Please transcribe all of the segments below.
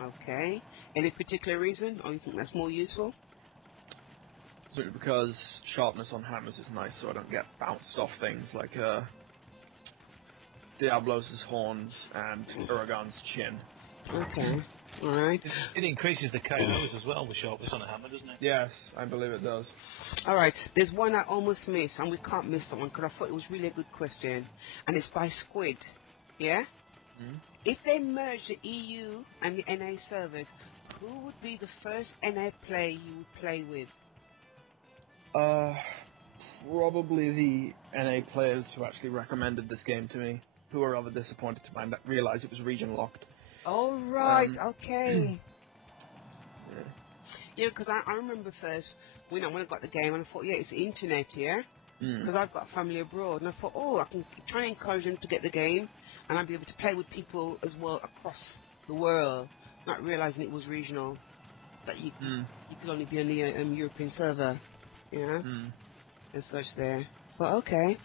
Okay. Any particular reason, or you think that's more useful? Simply because sharpness on hammers is nice, so I don't get bounced off things like Diablos' horns and Uragan's chin. Okay. All right. It increases the KOs as well with sharpness on a hammer, doesn't it? Yes, I believe it does. All right. There's one I almost missed, and we can't miss that one because I thought it was really a good question, and it's by Squid. Yeah. Hmm? If they merge the EU and the NA servers, who would be the first NA player you would play with? Probably the NA players who actually recommended this game to me, who were rather disappointed to realize it was region locked. All right. Um, Okay. yeah. Yeah, because I remember first when I got the game and I thought, yeah, it's the internet, yeah? Mm. Because I've got family abroad, and I thought, oh, I can try and encourage them to get the game, and I'll be able to play with people as well across the world, not realizing it was regional, that you could only be on the European server, yeah, Mm. and such there. But okay,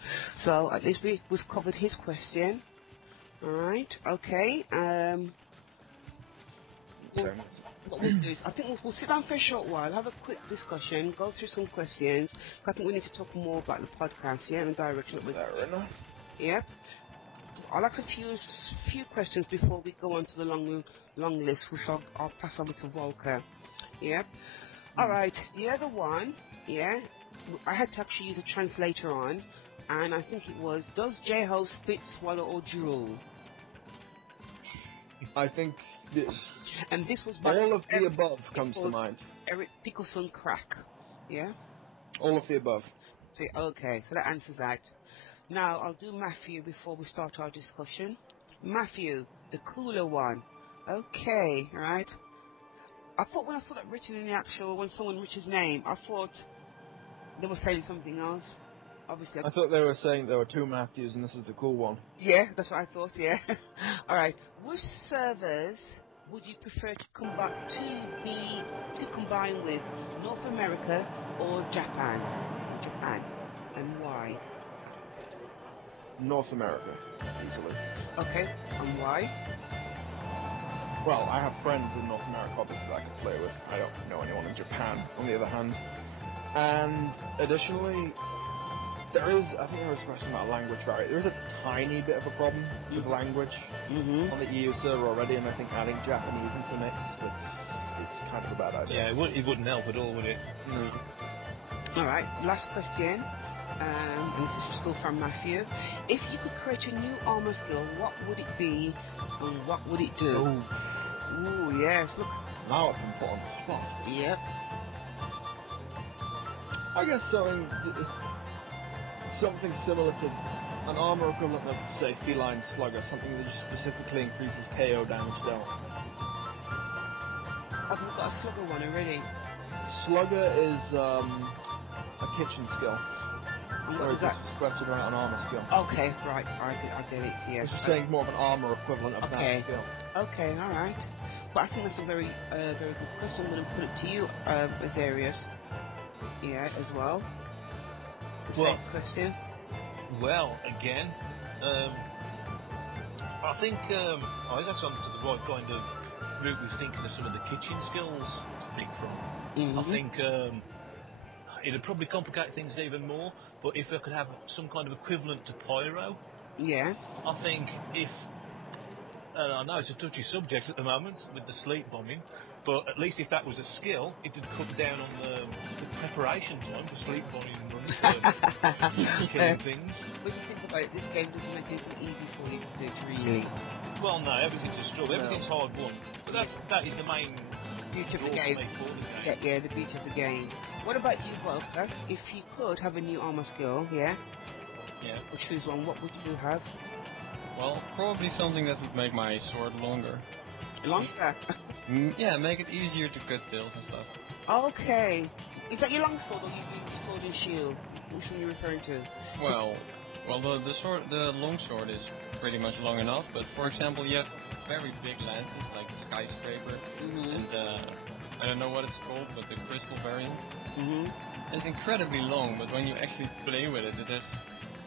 so at least we've covered his question. All right, okay. Well, So, what we'll do is, I think we'll sit down for a short while, have a quick discussion, go through some questions. I think we need to talk more about the podcast, yeah, and the direction that we're fair enough. Yep. I'll ask a few questions before we go on to the long list, which I'll pass over to Volker. Yep. All Mm. right. The other one, yeah, I had to actually use a translator on, and I think it was, does J-Ho spit, swallow, or drool? I think And this was by all of the Eric, above comes to mind. Eric Pickleson Crack. Yeah. All of the above. So, okay, so that answers that. Now I'll do Matthew before we start our discussion. Matthew, the cooler one. Okay, right. I thought when I saw that written in the actual, when someone wrote his name, I thought they were saying something else. Obviously, I thought they were saying there were two Matthews and this is the cool one. yeah, that's what I thought. Yeah. All right. Which servers would you prefer to combine with, North America or Japan? Japan, and why? North America, easily. Okay, and why? Well, I have friends in North America, obviously, that I can play with. I don't know anyone in Japan, on the other hand. And additionally, I think there was a question about language barrier. There is a tiny bit of a problem with language on the EU server already, and I think adding Japanese into the mix is kind of a bad idea. Yeah, it wouldn't help at all, would it? Mm. All right, last question. And this is still from Matthew. If you could create a new armor skill, what would it be, and what would it do? Ooh, yes. Look. Now it's been put on the spot. Yep. I guess something similar to an armor equivalent of, say, Feline Slugger, something that just specifically increases KO damage down. I've got a slugger one already. Slugger is a kitchen skill. And Or what is is that that? suggested around an armor skill? Okay, right. I get it. Yes. It's just saying more of an armor equivalent of Okay. that skill. Okay. All right. But I think that's a very good question. I'm going to put it to you, Azarius. Yeah, as well. The Well, same question. Well, again, I think I was actually onto the right kind of route with thinking of some of the kitchen skills to pick from. I think it'd probably complicate things even more, but if I could have some kind of equivalent to Pyro, Yeah. I think if... I know it's a touchy subject at the moment with the sleep bombing, but at least if that was a skill, it would cut down on the preparation time for sleep bombing runs, killing things. When you think about it, this game doesn't make it easy for you to do it, really. Well, no, everything's a struggle, everything's hard won, but that is the main Beauty of the draw game. for me for the game. Yeah, the beauty of the game. What about you, Volker? If you could have a new armor skill, yeah, Yeah. or choose one, what would you have? Well, probably something that would make my sword longer. Longer. Yeah, make it easier to cut tails and stuff. Okay. Is that your longsword or your sword and shield? Which one are you referring to? Well, the longsword is pretty much long enough, but for example, you have very big lances like the skyscraper, and I don't know what it's called, but the crystal variant. It's incredibly long, but when you actually play with it, it has,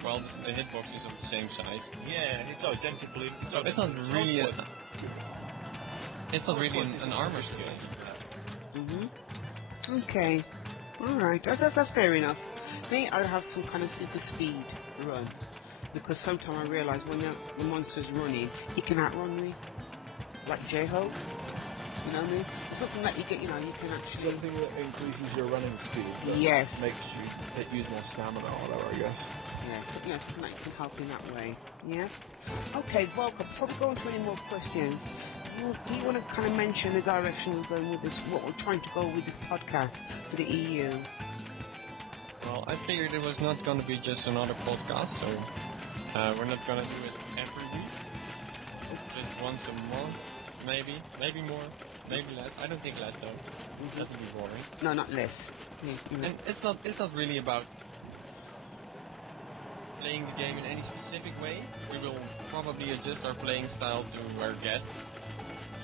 well, the hitbox is of the same size. Yeah, it's identical. So it's not really It's not really an armor skill. Okay. Alright, that's fair enough. Me, I have some kind of super speed run. Because sometimes I realise when the monster's running, he can outrun me. Like J-Ho. You know what I mean? It's something that you get, you can actually... Something that increases your running speed. That Yes. makes you use more stamina or whatever, I guess. Yeah, something that can help in that way. Yeah? Okay, well, before we go on to any more questions, do you want to kind of mention the direction we're going with this, what we're trying to go with this podcast for the EU? Well, I figured it was not going to be just another podcast, so we're not going to do it every week. Just once a month, maybe more, maybe less. I don't think less though. That would be boring. No, not less. And it's not really about playing the game in any specific way. We will probably adjust our playing style to our guests.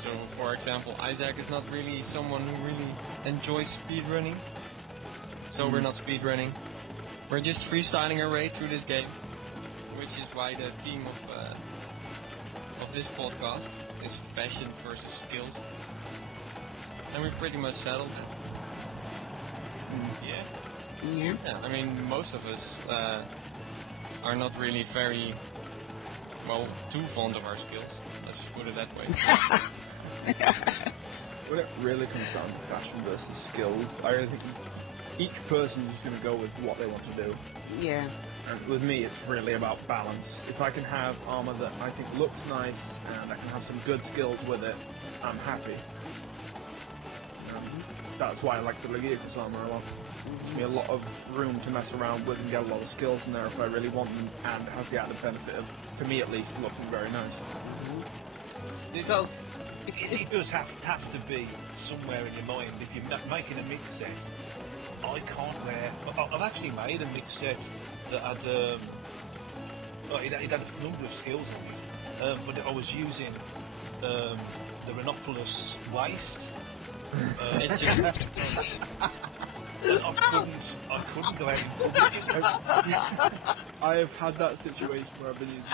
So, for example, Isaac is not really someone who really enjoys speedrunning. So we're not speedrunning. We're just freestyling our way through this game, which is why the theme of this podcast is passion versus skills. And we pretty much settled it. Yeah. I mean, most of us are not really very, too fond of our skills. Let's just put it that way. When it really comes down to passion versus skills, I really think each person is going to go with what they want to do. Yeah. And with me, it's really about balance. If I can have armor that I think looks nice and I can have some good skills with it, I'm happy. That's why I like the Legio's armor a lot. Gives me a lot of room to mess around with and get a lot of skills in there if I really want them, and it has the added benefit of, for me at least, looking very nice. So, it does have to be somewhere in your mind. If you're making a mix set, I can't wear... I've actually made a mix set that had... it had a number of skills on it, but I was using the Rhinopolis waist. I couldn't go out in public. I have had that situation where I've been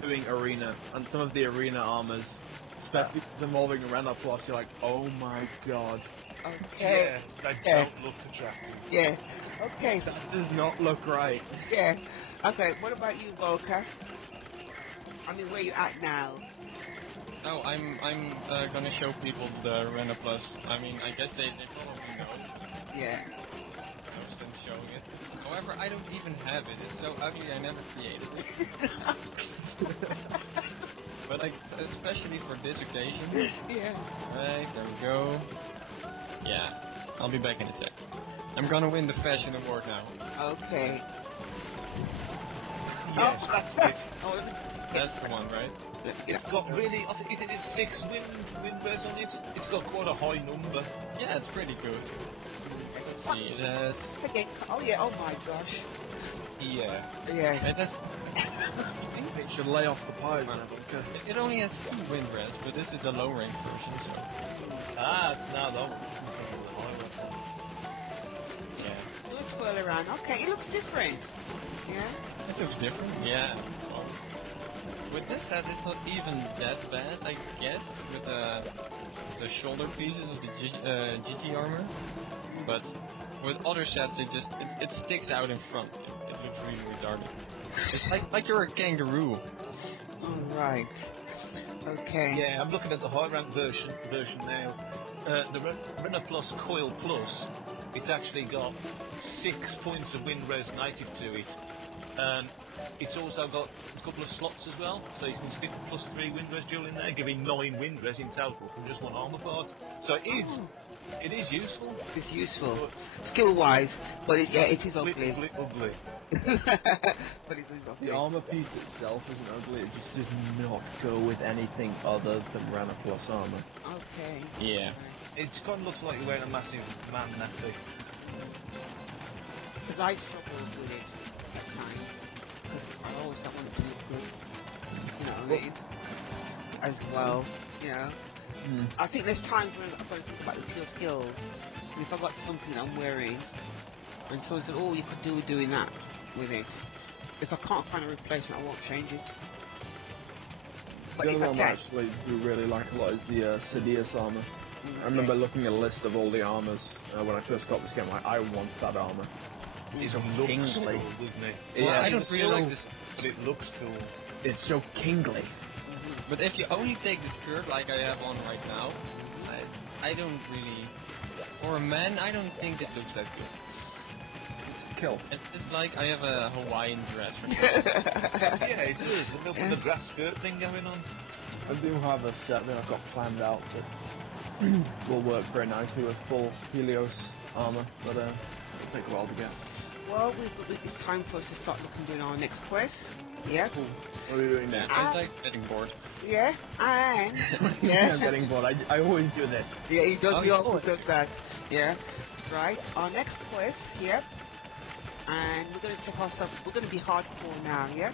doing arena, and some of the arena armors, especially involving Arena Plus, you're like, oh my god. Okay. Yeah, they don't look attractive. Yeah. Okay. That does not look right. Yeah. Okay, what about you, Volker? I mean, where you at now? Oh, I'm gonna show people the Rena Plus. I mean, I guess they probably know. Yeah. I was them showing it. However, I don't even have it. It's so ugly, I never created it. But like, especially for this occasion. Yeah. Right, there we go. Yeah, I'll be back in a sec. I'm gonna win the fashion award now. Okay. Yes, that's it. That's the one, right? It's got really, I think it's 6 wind res on it. It's got quite a high number. Yeah, it's pretty good. See that? Okay. Oh yeah. Oh my gosh. Yeah. Yeah. And that's, It should lay off the pie, man. it only has 2 wind res, but this is the low rank version, so. Now though. Yeah. Let's swirl around. Okay, it looks different. Yeah. It looks different. Yeah. Well, with this set, it's not even that bad, I guess, with the shoulder pieces of the GT armor. But with other sets, it sticks out in front. It looks really retarded. It's like you're a kangaroo. Alright. Okay. Yeah, I'm looking at the high rank version now. The Rena Plus Coil Plus, it's actually got 6 points of wind res native to it. And it's also got a couple of slots as well, so you can stick +3 wind res dual in there, giving 9 wind res in total from just one armor part. So it is useful. It's useful. Skill-wise, but it is ugly. Ugly. But it is ugly. The armor piece itself isn't ugly, it just does not go with anything other than Rana Plus armor. Okay. Yeah. It kind of looks like you're wearing a massive man nappy. Because I struggle with it at times. Because I always don't want it to look good. You know what I mean? As well, you know. I think there's times when I've got to think about the skills. And if I've got something I'm wearing, and someone said, oh, you could do doing that with it. If I can't find a replacement, I won't change it. But The if other I one I can. actually do really like a lot is the Sidious armor. I remember looking at a list of all the armors when I first got this game. Like, I want that armor. It So looks kingly. cool, doesn't it? Well, Yeah, I It don't was really like cool, this. but it looks cool. it's so kingly. But if you only take the skirt like I have on right now, I don't really. For a man, I don't think it looks that good. Kill. It's like I have a Hawaiian dress. Yeah, it is. And they'll put the grass skirt thing going on. I do have a set that I've got planned out that will work very nicely with full Helios armor, but it'll take a while to get. Well, it's time for us to start looking at our next quest. Yeah. What are we doing now? I like getting bored. Yeah. And Yeah, I'm getting bored. I always do this. yeah, he does. Oh, He you also would. does that. Yeah. Right. Our next quest. Yep. And we're going to check ourselves. We're going to be hardcore now. Yeah.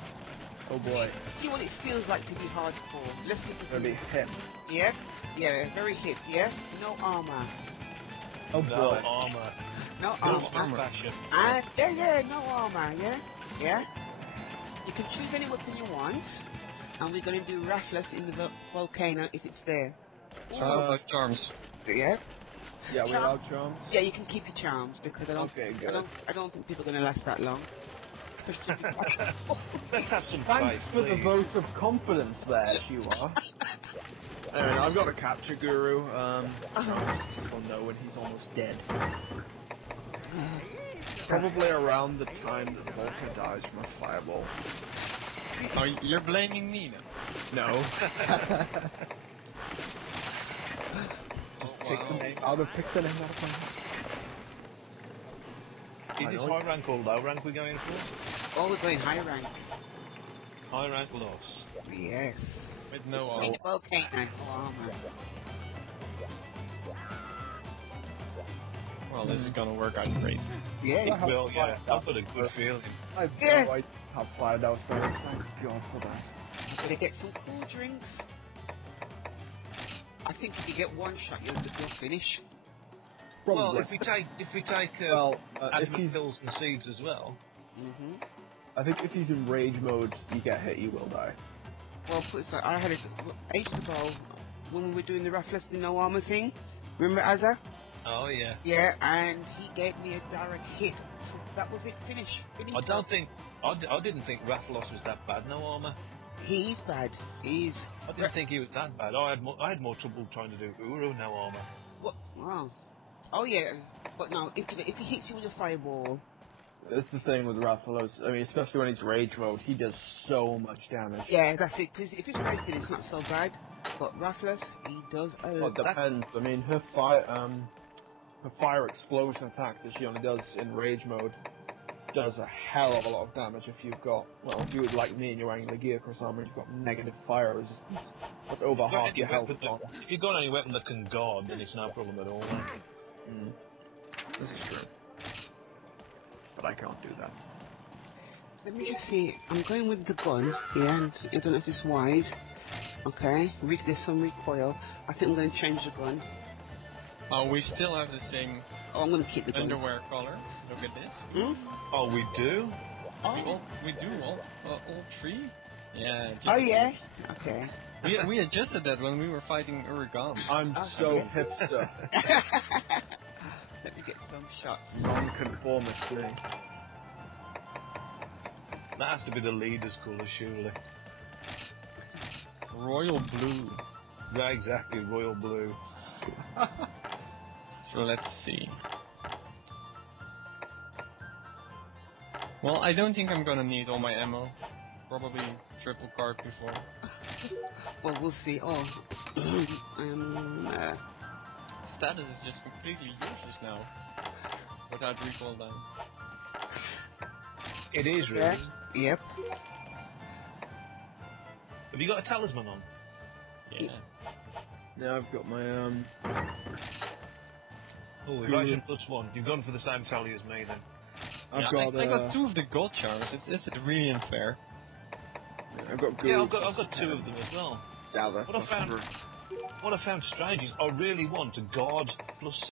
Oh boy. See what it feels like to be hardcore. Let's see It's gonna be hip. Yeah. Yeah. Very hip. Yeah. No armor. Oh No boy. armor. No No armor. fashion. And yeah, no armor. Yeah. Yeah. You can choose any weapon you want, and we're going to do Rathless in the volcano if it's there. Charms. Yeah. Yeah, without charms. Yeah, you can keep your charms because Okay, good. I don't think people are going to last that long. Let's have some Thanks faith, for the please. vote of confidence there, Shiwa. Anyway, I've got a capture guru. People know when he's almost dead. Probably around the time that Volker dies from a fireball. Oh, you're blaming me now? No. Oh, wow. I would have picked the name out of Is it high rank or low rank we're going for? Oh, we're going high rank. High rank loss. Yes. With no armor. Volcano. No armor. Well, this is gonna work out great. Yeah. It will, yeah. I've got a good feeling. I've Yeah. no idea how fired I was there. Thank God for that. I'm going to get some cool drinks. I think if you get one shot, you'll finish. Well, Probably. if we take Well, if adamant he's, pills and seeds as well. Mm-hmm. I think if he's in rage mode, you get hit, you will die. Well, put it so I had it ages ago when we were doing the Rathless in no armor thing. Remember Azza? Oh yeah. Yeah, and he gave me a direct hit. That was it. Finish. I don't think I didn't think Rathalos was that bad. No armor. He's bad. He's. I didn't think he was that bad. I had more trouble trying to do Uru no armor. What? Wow. Oh yeah, but no. If he hits you with a fireball. It's the thing with Rathalos. I mean, especially when he's rage mode, he does so much damage. Yeah, that's it. Cause if it's racing, it's not so bad. But Rathless, he does a Well, it lot. depends. I mean, her fire explosion attack that she only does in rage mode does a hell of a lot of damage if you've got, well, if you would like me and you're wearing Legia Cross armor, you've got negative fire resistance. That's over If you've got half any your health. weapon that- If you've got any weapon that can guard, then it's no problem at all. This is true. But I can't do that. Let me just see. I'm going with the gun. Yeah, and I don't know if it's wise. Okay, there's some recoil. I think I'm going to change the gun. Oh, we still have the same Oh, I'm going to keep the gun. underwear color. Look at this. Hmm? Oh, we do? We do all three. Yeah. just- Oh yeah. Okay. We adjusted that when we were fighting Urigami. I'm Oh, so okay. hipster. Let me get some shots. Non-conformist thing. That has to be the leader's colour, surely. Royal blue. Yeah, exactly, royal blue. So let's see. Well, I don't think I'm gonna need all my ammo. Probably triple card before. Well, we'll see. Oh. Status is just completely useless now. Without recall down. It is really. Yeah. Yep. Have you got a talisman on? Yeah. Now I've got my Oh, evasion +1. You've gone for the same tally as me then. I've Yeah, got I got 2 of the gold charms. It's really unfair. I've got Yeah, guru I've got 2 of them as well. gather. What I found strange is I really want a guard